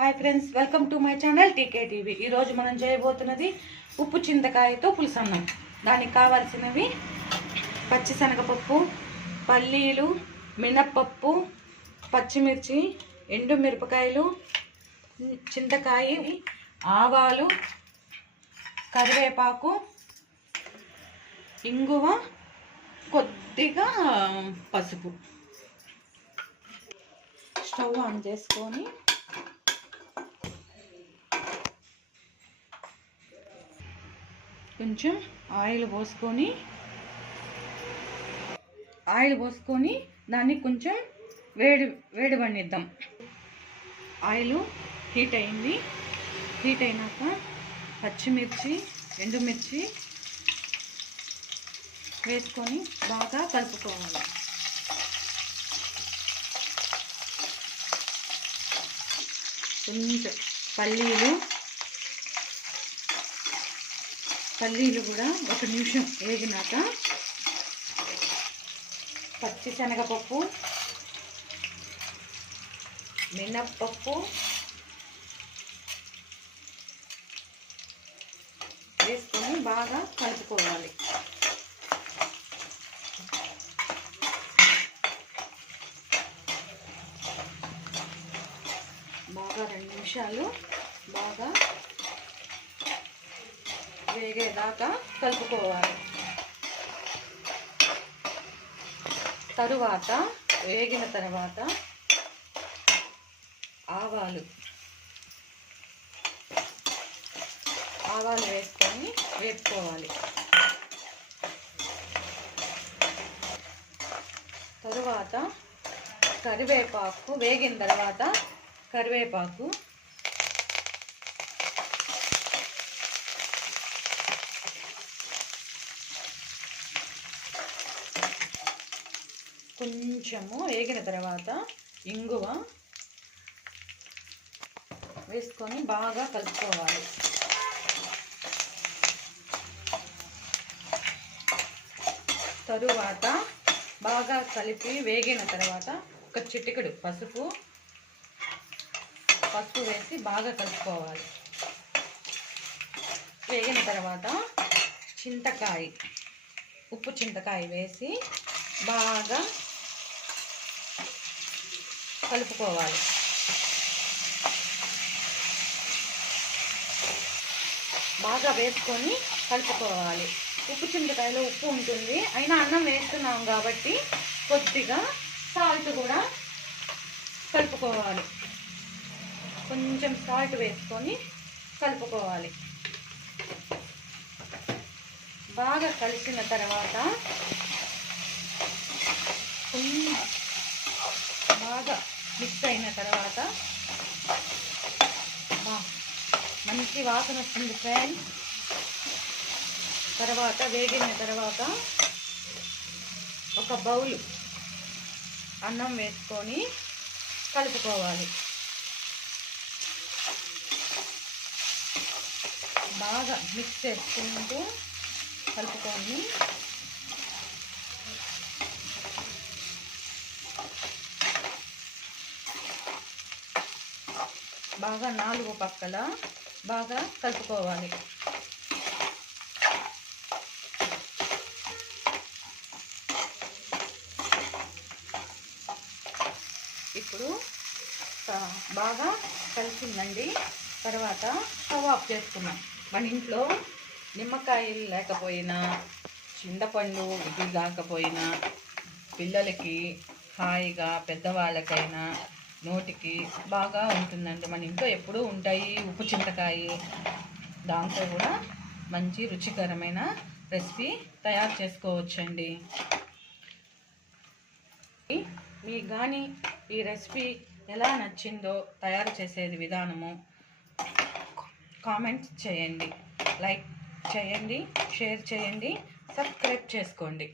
Hi friends welcome to my channel TK TV. ఈరోజు మనం చేయబోతున్నది ఉప్పు చింతకాయతో పులుసన్నం. దానికి కావాల్సినవి పచ్చిశనగపప్పు పల్లీలు మినప్పప్పు పచ్చిమిర్చి ఎండు మిరపకాయలు చింతకాయ ఆవాలు కరివేపాకు ఇంగువ కొద్దిగా పసుపు. స్టవ్ ఆన్ చేసుకొని కొంచెం ఆయిల్ పోసుకొని ఆయిల్ పోసుకొని దాన్ని కొంచెం వేడి వేడి పండిద్దాం ఆయిల్ హీట్ అయింది. హీట్ అయినాక పచ్చిమిర్చి ఎండుమిర్చి వేసుకొని బాగా కలుపుకోవాలి. కొంచెం పల్లీలు పల్లీలు కూడా ఒక నిమిషం వేగినాక పచ్చి శనగపప్పు మినప్పప్పు వేసుకొని బాగా కలుపుకోవాలి. బాగా రెండు నిమిషాలు బాగా వేగేదాకా కలుపుకోవాలి. తరువాత వేగిన తర్వాత ఆవాలు. ఆవాలు వేసుకొని వేపుకోవాలి. తరువాత కరివేపాకు వేగిన తర్వాత కరివేపాకు కొంచెము వేగిన తర్వాత ఇంగువ వేసుకొని బాగా కలుపుకోవాలి. తరువాత బాగా కలిపి వేగిన తర్వాత ఒక చిటికెడు పసుపు పసుపు వేసి బాగా కలుపుకోవాలి. వేగిన తర్వాత చింతకాయ ఉప్పు చింతకాయ వేసి బాగా కలుపుకోవాలి. బాగా వేసుకొని కలుపుకోవాలి. ఉప్పు చింతకాయలో ఉప్పు ఉంటుంది. అయినా అన్నం వేస్తున్నాం కాబట్టి కొద్దిగా సాల్ట్ కూడా కలుపుకోవాలి. కొంచెం సాల్ట్ వేసుకొని కలుపుకోవాలి. బాగా కలిసిన తర్వాత బాగా మిక్స్ అయిన తర్వాత మంచి వాసన వస్తుంది ఫ్రెండ్స్. తర్వాత వేగిన తర్వాత ఒక బౌల్ అన్నం వేసుకొని కలుపుకోవాలి. బాగా మిక్స్ చేసుకుంటూ కలుపుకొని బాగా నాలుగు పక్కల బాగా కలుపుకోవాలి. ఇప్పుడు బాగా కలిసిందండి. తర్వాత స్టవ్ ఆఫ్ చేసుకున్నాం. మన ఇంట్లో నిమ్మకాయలు లేకపోయినా చింతపండు ఇది కాకపోయినా పిల్లలకి హాయిగా పెద్దవాళ్ళకైనా నోటికి బాగా ఉంటుందండి. మన ఇంట్లో ఎప్పుడూ ఉంటాయి ఉప్పు చింతకాయ. దాంతో కూడా మంచి రుచికరమైన రెసిపీ తయారు చేసుకోవచ్చండి. మీకు కానీ ఈ రెసిపీ ఎలా నచ్చిందో తయారు చేసేది విధానము కామెంట్స్ చేయండి. లైక్ చేయండి షేర్ చేయండి సబ్స్క్రైబ్ చేసుకోండి.